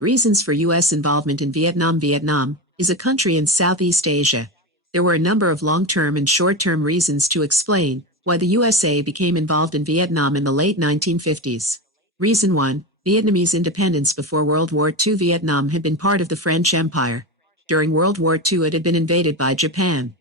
Reasons for U.S. involvement in Vietnam. Vietnam is a country in Southeast Asia. There were a number of long-term and short-term reasons to explain why the USA became involved in Vietnam in the late 1950s. Reason 1. Vietnamese independence. Before World War II, Vietnam had been part of the French Empire. During World War II, it had been invaded by Japan.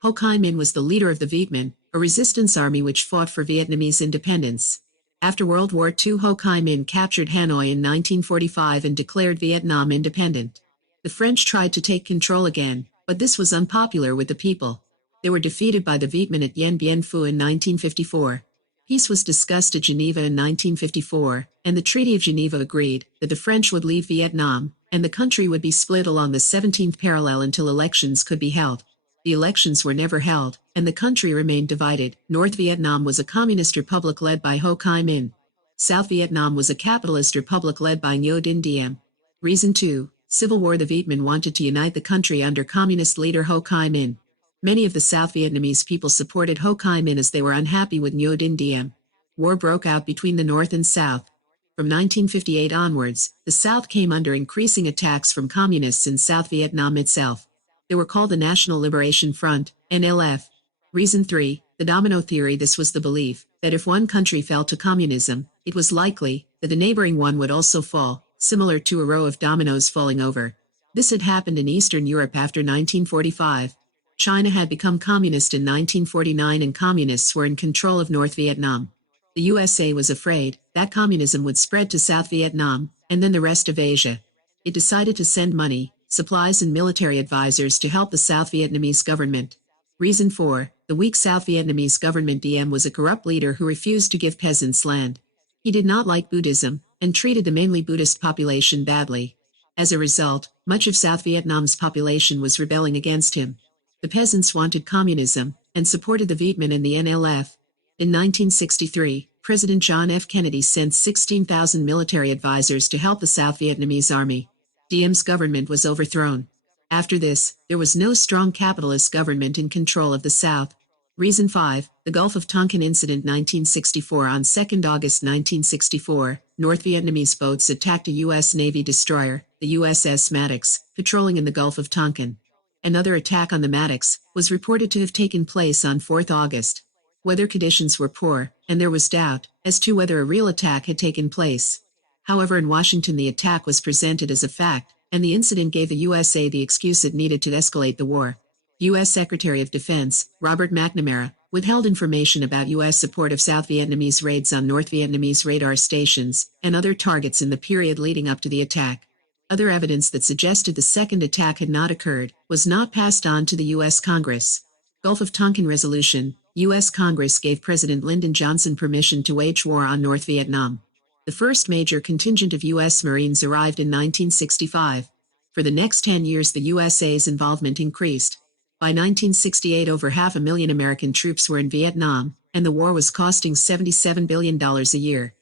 Ho Chi Minh was the leader of the Viet Minh, a resistance army which fought for Vietnamese independence. After World War II, Ho Chi Minh captured Hanoi in 1945 and declared Vietnam independent. The French tried to take control again, but this was unpopular with the people. They were defeated by the Viet Minh at Dien Bien Phu in 1954. Peace was discussed at Geneva in 1954, and the Treaty of Geneva agreed that the French would leave Vietnam, and the country would be split along the 17th parallel until elections could be held. The elections were never held, and the country remained divided. North Vietnam was a communist republic led by Ho Chi Minh. South Vietnam was a capitalist republic led by Ngo Dinh Diem. Reason 2. Civil War. The Viet Minh wanted to unite the country under communist leader Ho Chi Minh. Many of the South Vietnamese people supported Ho Chi Minh as they were unhappy with Ngo Dinh Diem. War broke out between the North and South. From 1958 onwards, the South came under increasing attacks from communists in South Vietnam itself. They were called the National Liberation Front, NLF. Reason 3. The domino theory. This was the belief that if one country fell to communism, it was likely that the neighboring one would also fall, similar to a row of dominoes falling over. This had happened in Eastern Europe after 1945. China had become communist in 1949 and communists were in control of North Vietnam. The USA was afraid that communism would spread to South Vietnam, and then the rest of Asia. It decided to send money, supplies and military advisors to help the South Vietnamese government. Reason 4. The weak South Vietnamese government. Diem was a corrupt leader who refused to give peasants land. He did not like Buddhism, and treated the mainly Buddhist population badly. As a result, much of South Vietnam's population was rebelling against him. The peasants wanted communism, and supported the Viet Minh and the NLF. In 1963, President John F. Kennedy sent 16,000 military advisors to help the South Vietnamese army. Diem's government was overthrown. After this, there was no strong capitalist government in control of the South. Reason 5. The Gulf of Tonkin Incident. 1964. On 2 August 1964, North Vietnamese boats attacked a U.S. Navy destroyer, the USS Maddox, patrolling in the Gulf of Tonkin. Another attack on the Maddox was reported to have taken place on 4 August. Weather conditions were poor, and there was doubt as to whether a real attack had taken place. However, in Washington the attack was presented as a fact, and the incident gave the USA the excuse it needed to escalate the war. U.S. Secretary of Defense, Robert McNamara, withheld information about U.S. support of South Vietnamese raids on North Vietnamese radar stations and other targets in the period leading up to the attack. Other evidence that suggested the second attack had not occurred was not passed on to the U.S. Congress. Gulf of Tonkin Resolution. U.S. Congress gave President Lyndon Johnson permission to wage war on North Vietnam. The first major contingent of U.S. Marines arrived in 1965. For the next 10 years the USA's involvement increased. By 1968 over 500,000 American troops were in Vietnam, and the war was costing $77 billion a year.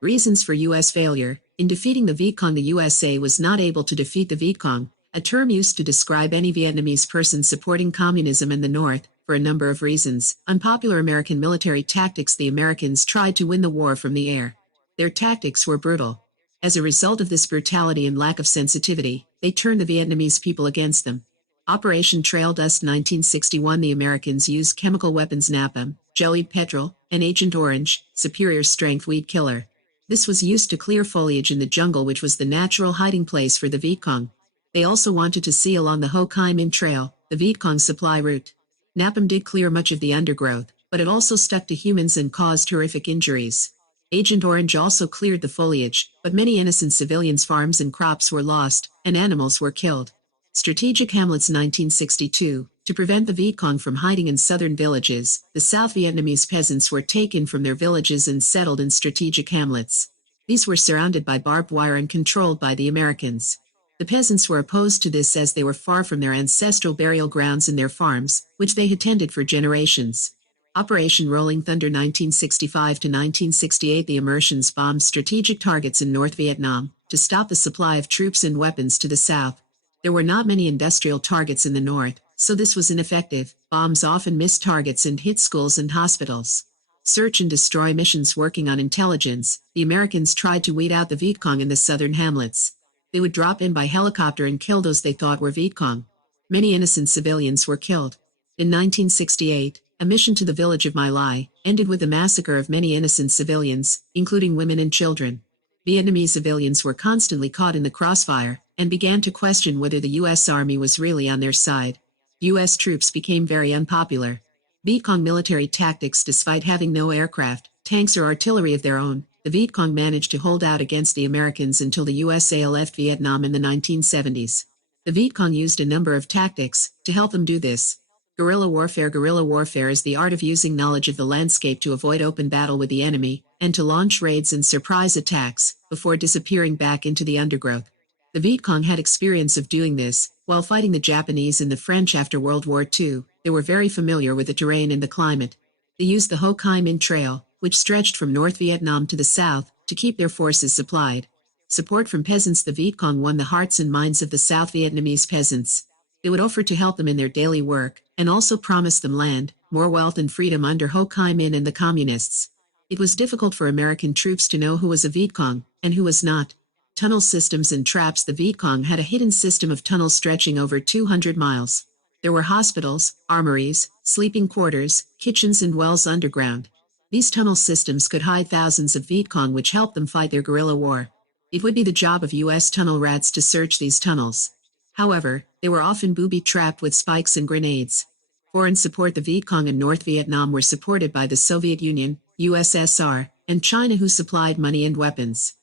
Reasons for U.S. failure. In defeating the Viet Cong, the USA was not able to defeat the Viet Cong, a term used to describe any Vietnamese person supporting communism in the North, for a number of reasons. Unpopular American military tactics. The Americans tried to win the war from the air. Their tactics were brutal. As a result of this brutality and lack of sensitivity, they turned the Vietnamese people against them. Operation Trail Dust. 1961. The Americans used chemical weapons napalm, jellied petrol, and Agent Orange, superior strength weed killer. This was used to clear foliage in the jungle, which was the natural hiding place for the Viet Cong. They also wanted to see along the Ho Chi Minh Trail, the Viet Cong supply route. Napalm did clear much of the undergrowth, but it also stuck to humans and caused horrific injuries. Agent Orange also cleared the foliage, but many innocent civilians' farms and crops were lost, and animals were killed. Strategic hamlets. 1962. To prevent the Viet Cong from hiding in southern villages, the South Vietnamese peasants were taken from their villages and settled in strategic hamlets. These were surrounded by barbed wire and controlled by the Americans. The peasants were opposed to this as they were far from their ancestral burial grounds and their farms, which they had tended for generations. Operation Rolling Thunder. 1965 to 1968. The Americans bombed strategic targets in North Vietnam to stop the supply of troops and weapons to the south. There were not many industrial targets in the north, so this was ineffective. Bombs often missed targets and hit schools and hospitals. Search and destroy missions. Working on intelligence, the Americans tried to weed out the Viet Cong in the southern hamlets. They would drop in by helicopter and kill those they thought were Viet Cong. Many innocent civilians were killed. In 1968, a mission to the village of My Lai ended with the massacre of many innocent civilians, including women and children. Vietnamese civilians were constantly caught in the crossfire and began to question whether the U.S. Army was really on their side. U.S. troops became very unpopular. Viet Cong military tactics. Despite having no aircraft, tanks or artillery of their own, the Viet Cong managed to hold out against the Americans until the USA left Vietnam in the 1970s. The Viet Cong used a number of tactics to help them do this. Guerrilla warfare. Guerrilla warfare is the art of using knowledge of the landscape to avoid open battle with the enemy, and to launch raids and surprise attacks, before disappearing back into the undergrowth. The Viet Cong had experience of doing this, while fighting the Japanese and the French after World War II. They were very familiar with the terrain and the climate. They used the Ho Chi Minh Trail, which stretched from North Vietnam to the south, to keep their forces supplied. Support from peasants. The Viet Cong won the hearts and minds of the South Vietnamese peasants. They would offer to help them in their daily work, and also promise them land, more wealth and freedom under Ho Chi Minh and the communists. It was difficult for American troops to know who was a Viet Cong, and who was not. Tunnel systems and traps. The Viet Cong had a hidden system of tunnels stretching over 200 miles. There were hospitals, armories, sleeping quarters, kitchens and wells underground. These tunnel systems could hide thousands of Viet Cong, which helped them fight their guerrilla war. It would be the job of U.S. tunnel rats to search these tunnels. However, they were often booby-trapped with spikes and grenades. Foreign support. The Viet Cong in North Vietnam were supported by the Soviet Union, USSR, and China, who supplied money and weapons.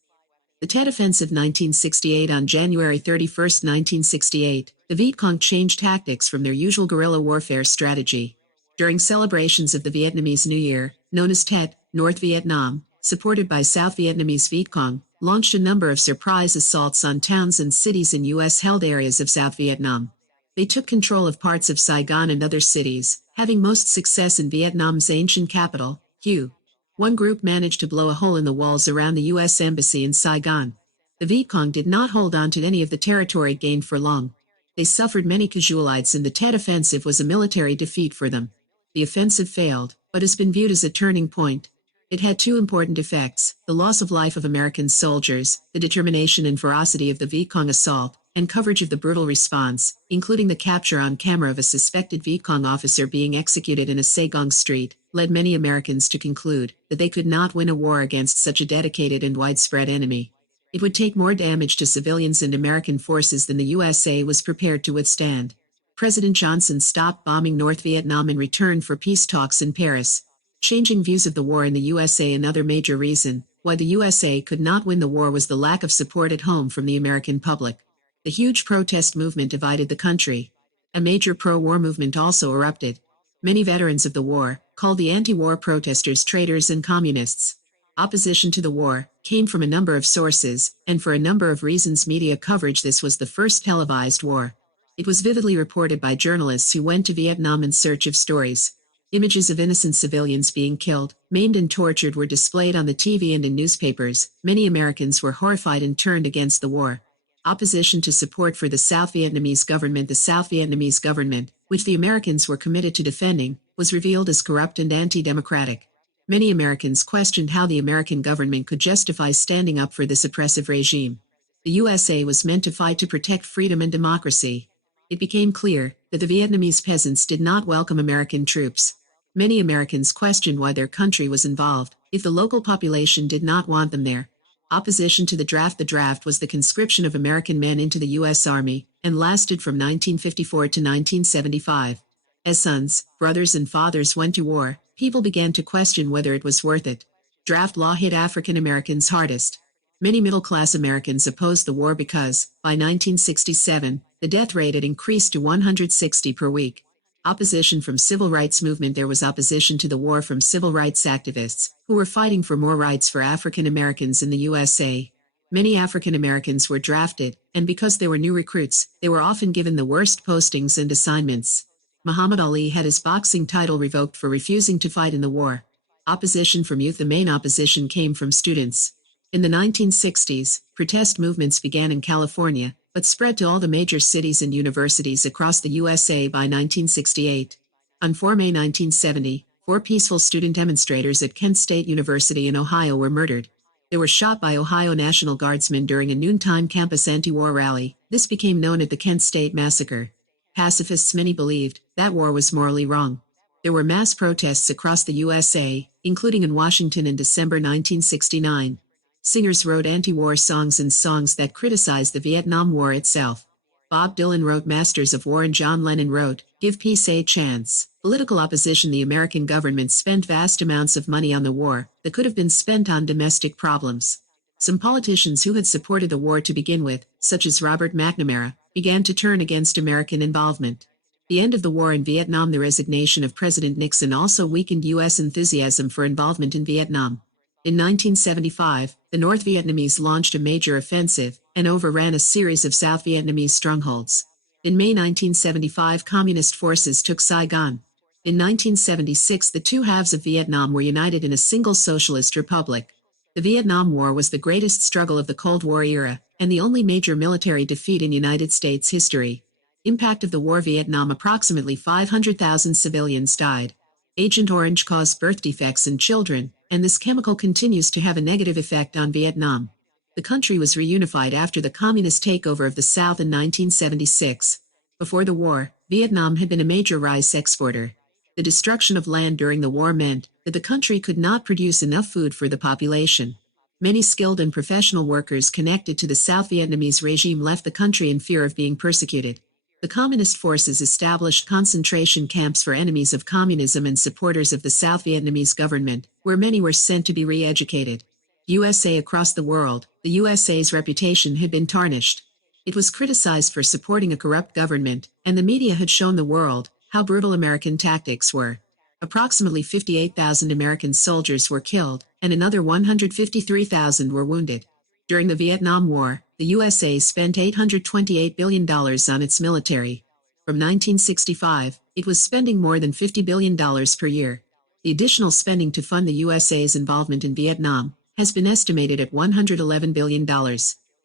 The Tet Offensive 1968. On January 31, 1968, the Viet Cong changed tactics from their usual guerrilla warfare strategy. During celebrations of the Vietnamese New Year, known as Tet, North Vietnam, supported by South Vietnamese Viet Cong, launched a number of surprise assaults on towns and cities in U.S.-held areas of South Vietnam. They took control of parts of Saigon and other cities, having most success in Vietnam's ancient capital, Hue. One group managed to blow a hole in the walls around the U.S. Embassy in Saigon. The Viet Cong did not hold on to any of the territory gained for long. They suffered many casualties, and the Tet Offensive was a military defeat for them. The offensive failed, but has been viewed as a turning point. It had two important effects: the loss of life of American soldiers, the determination and ferocity of the Viet Cong assault, and coverage of the brutal response, including the capture on camera of a suspected Viet Cong officer being executed in a Saigon street, led many Americans to conclude that they could not win a war against such a dedicated and widespread enemy. It would take more damage to civilians and American forces than the USA was prepared to withstand. President Johnson stopped bombing North Vietnam in return for peace talks in Paris. Changing views of the war in the USA. Another major reason why the USA could not win the war was the lack of support at home from the American public. The huge protest movement divided the country. A major pro-war movement also erupted. Many veterans of the war called the anti-war protesters traitors and communists. Opposition to the war came from a number of sources, and for a number of reasons: media coverage. This was the first televised war. It was vividly reported by journalists who went to Vietnam in search of stories. Images of innocent civilians being killed, maimed and tortured were displayed on the TV and in newspapers. Many Americans were horrified and turned against the war. Opposition to support for the South Vietnamese government. The South Vietnamese government, which the Americans were committed to defending, was revealed as corrupt and anti-democratic. Many Americans questioned how the American government could justify standing up for this oppressive regime. The USA was meant to fight to protect freedom and democracy. It became clear that the Vietnamese peasants did not welcome American troops. Many Americans questioned why their country was involved, if the local population did not want them there. Opposition to the draft. The draft was the conscription of American men into the U.S. Army, and lasted from 1954 to 1975. As sons, brothers and fathers went to war, people began to question whether it was worth it. Draft law hit African Americans hardest. Many middle-class Americans opposed the war because, by 1967, the death rate had increased to 160 per week. Opposition from civil rights movement. There was opposition to the war from civil rights activists, who were fighting for more rights for African Americans in the USA. Many African Americans were drafted, and because they were new recruits, they were often given the worst postings and assignments. Muhammad Ali had his boxing title revoked for refusing to fight in the war. Opposition from youth. The main opposition came from students. In the 1960s, protest movements began in California, but spread to all the major cities and universities across the USA by 1968. On 4 May 1970, 4 peaceful student demonstrators at Kent State University in Ohio were murdered. They were shot by Ohio National Guardsmen during a noontime campus anti-war rally. This became known as the Kent State Massacre. Pacifists many believed that war was morally wrong. There were mass protests across the USA, including in Washington in December 1969. Singers wrote anti-war songs and songs that criticized the Vietnam War itself. Bob Dylan wrote Masters of War and John Lennon wrote, Give Peace a Chance. Political opposition. The American government spent vast amounts of money on the war that could have been spent on domestic problems. Some politicians who had supported the war to begin with, such as Robert McNamara, began to turn against American involvement. The end of the war in Vietnam. The resignation of President Nixon also weakened U.S. enthusiasm for involvement in Vietnam. In 1975, the North Vietnamese launched a major offensive and overran a series of South Vietnamese strongholds. In May 1975, Communist forces took Saigon. In 1976, the two halves of Vietnam were united in a single socialist republic. The Vietnam War was the greatest struggle of the Cold War era, and the only major military defeat in United States history. Impact of the war. Vietnam. Approximately 500,000 civilians died. Agent Orange caused birth defects in children, and this chemical continues to have a negative effect on Vietnam. The country was reunified after the communist takeover of the South in 1976. Before the war, Vietnam had been a major rice exporter. The destruction of land during the war meant that the country could not produce enough food for the population. Many skilled and professional workers connected to the South Vietnamese regime left the country in fear of being persecuted. The communist forces established concentration camps for enemies of communism and supporters of the South Vietnamese government, where many were sent to be re-educated. USA. Across the world, the USA's reputation had been tarnished. It was criticized for supporting a corrupt government, and the media had shown the world how brutal American tactics were. Approximately 58,000 American soldiers were killed, and another 153,000 were wounded. During the Vietnam War, the USA spent $828 billion on its military. From 1965, it was spending more than $50 billion per year. The additional spending to fund the USA's involvement in Vietnam has been estimated at $111 billion.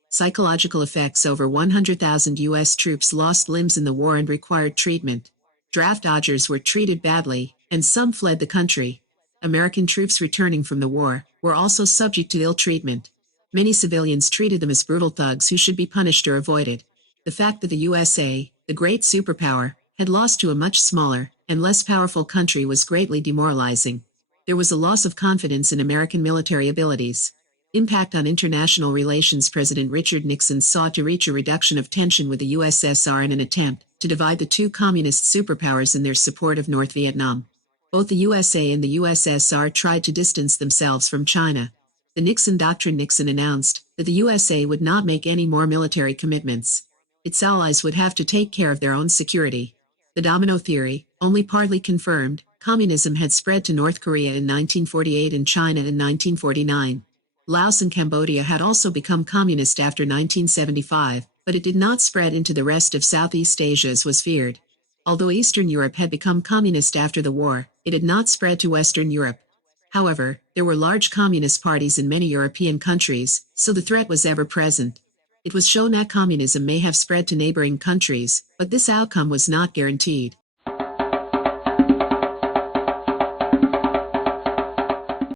Psychological effects. Over 100,000 U.S. troops lost limbs in the war and required treatment. Draft dodgers were treated badly, and some fled the country. American troops returning from the war were also subject to ill treatment. Many civilians treated them as brutal thugs who should be punished or avoided. The fact that the USA, the great superpower, had lost to a much smaller and less powerful country was greatly demoralizing. There was a loss of confidence in American military abilities. Impact on international relations. President Richard Nixon sought to reach a reduction of tension with the USSR in an attempt to divide the two communist superpowers in their support of North Vietnam. Both the USA and the USSR tried to distance themselves from China. The Nixon Doctrine. Nixon announced that the USA would not make any more military commitments. Its allies would have to take care of their own security. The Domino theory, only partly confirmed. Communism had spread to North Korea in 1948 and China in 1949. Laos and Cambodia had also become communist after 1975, but it did not spread into the rest of Southeast Asia as was feared. Although Eastern Europe had become communist after the war, it had not spread to Western Europe. However, there were large communist parties in many European countries, so the threat was ever present. It was shown that communism may have spread to neighboring countries, but this outcome was not guaranteed.